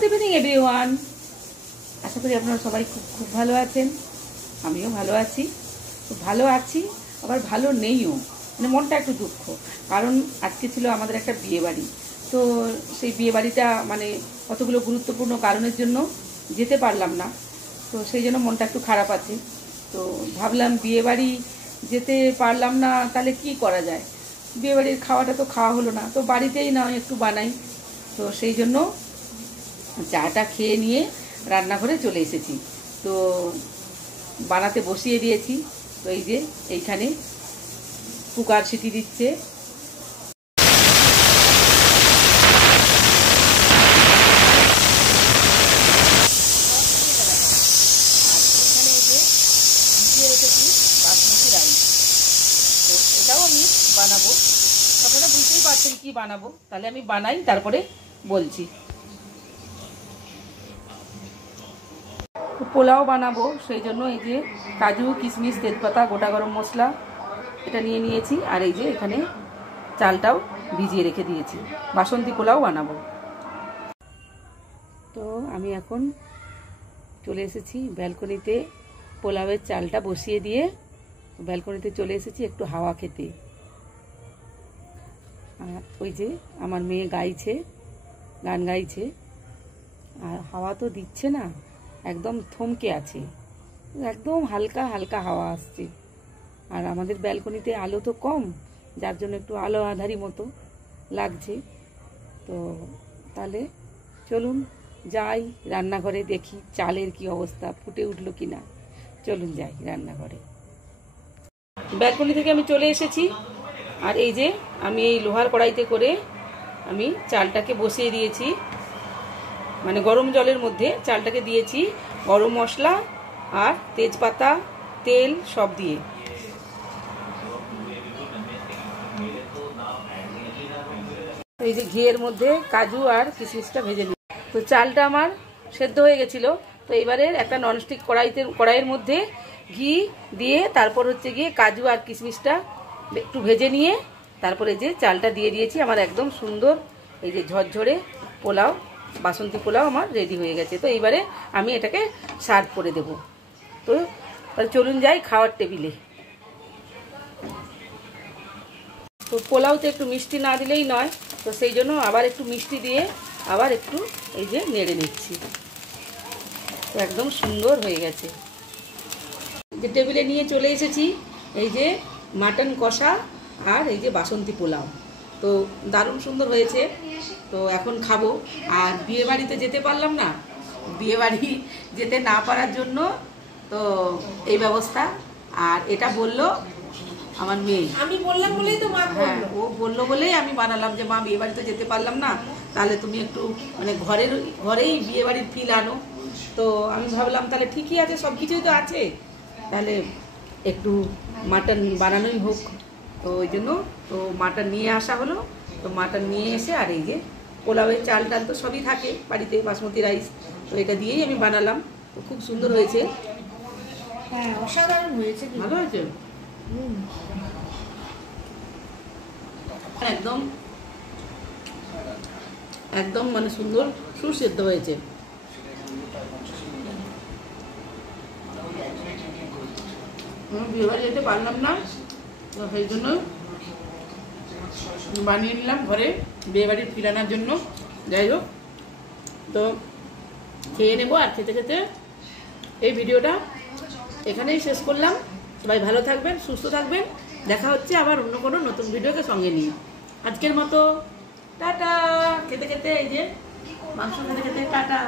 Good evening everyone. আশা করি আপনারা সবাই খুব খুব ভালো আছেন। আমিও ভালো আছি, খুব ভালো আছি, আবার ভালো নেইও, মানে মনটা একটু দুঃখ। কারণ আজকে ছিল আমাদের একটা বিয়ে বাড়ি, তো সেই বিয়ে বাড়িটা মানে কতগুলো গুরুত্বপূর্ণ কারণের জন্য যেতে পারলাম না, তো সেই জন্য মনটা একটু খারাপ আছে। তো ভাবলাম বিয়ে বাড়ি যেতে পারলাম না, তাহলে কি করা যায়, বিয়ে বাড়ির খাওয়াটা তো খাওয়া হলো না, তো বাড়িতেই না একটু বানাই। তো সেই জন্য চাটা খেয়ে নিয়ে রান্নাঘরে চলে এসেছি, তো বানাতে বসিয়ে দিয়েছি। তো এই যে এইখানে কুকার সিটি দিচ্ছে। বাসমতি রাইস, তো এটাও আমি বানাবো। আপনারা বুঝতেই পারছেন কি বানাবো, তাহলে আমি বানাই তারপরে বলছি। পোলাও বানাবো, সেই জন্য এই যে কাজু, কিশমিশ, তেজপাতা, গোটা গরম মশলা এটা নিয়ে নিয়েছি। আর এই যে এখানে চালটাও ভিজিয়ে রেখে দিয়েছি, বাসন্তী পোলাও বানাবো। তো আমি এখন চলে এসেছি ব্যালকনিতে, পোলাওয়ের চালটা বসিয়ে দিয়ে ব্যালকনিতে চলে এসেছি একটু হাওয়া খেতে। আর ওই যে আমার মেয়ে গাইছে, গান গাইছে, আর হাওয়া তো দিচ্ছে না, একদম থমকে আছে, একদম হালকা হালকা হাওয়া আসছে। আর আমাদের ব্যালকনিতে আলো তো কম, যার জন্য একটু আলো আঁধারি মতো লাগছে। তো তাহলে চলুন যাই রান্নাঘরে, দেখি চালের কি অবস্থা, ফুটে উঠলো কি না। চলুন যাই রান্নাঘরে। ব্যালকনি থেকে আমি চলে এসেছি, আর এই যে আমি এই লোহার কড়াইতে করে আমি চালটাকে বসিয়ে দিয়েছি, মানে গরম জলের মধ্যে চালটাকে দিয়েছি, গরম মশলা আর তেজপাতা, তেল সব দিয়ে। এই যে ঘিয়ের মধ্যে কাজু আর কিশমিশটা ভেজে নিই। তো চালটা আমার সেদ্ধ হয়ে গেছিল, তো এবারে একটা ননস্টিক কড়াইয়ের মধ্যে ঘি দিয়ে তারপর হচ্ছে গিয়ে কাজু আর কিশমিশটা একটু ভেজে নিয়ে তারপরে যে চালটা দিয়ে দিয়েছি। আমার একদম সুন্দর এই যে ঝরঝরে পোলাও, বাসন্তী পোলাও আমার রেডি হয়ে গেছে। তো এইবারে আমি এটাকে সার্ভ করে দেব। তো তাহলে চলুন যাই খাওয়ার টেবিলে। তো পোলাওতে একটু মিষ্টি না দিলেই নয়, তো সেই জন্য আবার একটু মিষ্টি দিয়ে আবার একটু এই যে নেড়ে নিচ্ছি। তো একদম সুন্দর হয়ে গেছে। যে টেবিলে নিয়ে চলে এসেছি এই যে মাটন কষা আর এই যে বাসন্তী পোলাও, তো দারুণ সুন্দর হয়েছে। তো এখন খাবো। আর বিয়ে বাড়িতে যেতে পারলাম না, বিয়ে বাড়ি যেতে না পারার জন্য তো এই ব্যবস্থা। আর এটা বললো আমার মেয়ে, আমি বললাম বলেই তো মা, হ্যাঁ ও বললো বলেই আমি বানালাম যে মা বিয়ে বাড়িতে যেতে পারলাম না, তাহলে তুমি একটু মানে ঘরেই বিয়ে বাড়ির ফিল আনো। তো আমি ভাবলাম তাহলে ঠিকই আছে, সব কিছুই তো আছে, তাহলে একটু মাটন বানানোই হোক। তো ওই জন্য তো মাটন নিয়ে আসা হলো। তো মাটন নিয়ে এসে আর এই যে পোলাওয়ের চাল টাল তো সবই থাকে বাড়িতে, বাসমতি রাইস, তো এটা দিয়েই আমি বানালাম। তো খুব সুন্দর হয়েছে, হ্যাঁ অসাধারণ হয়েছে, ভালো হয়েছে, একদম একদম মানে সুন্দর সুসিদ্ধ হয়েছে। বিয়ে বাড়ি যেতে পারলাম না, তো সেই জন্য বানিয়ে নিলাম ঘরে বিয়ে বাড়ির ফিরানোর জন্য। যাই হোক, তো খেয়ে নেবো। আর খেতে খেতে এই ভিডিওটা এখানেই শেষ করলাম। সবাই ভালো থাকবেন, সুস্থ থাকবেন, দেখা হচ্ছে আবার অন্য কোনো নতুন ভিডিওকে সঙ্গে নিয়ে। আজকের মতো টাটা। খেতে খেতে এই যে মাংস খেতে খেতে টাটা।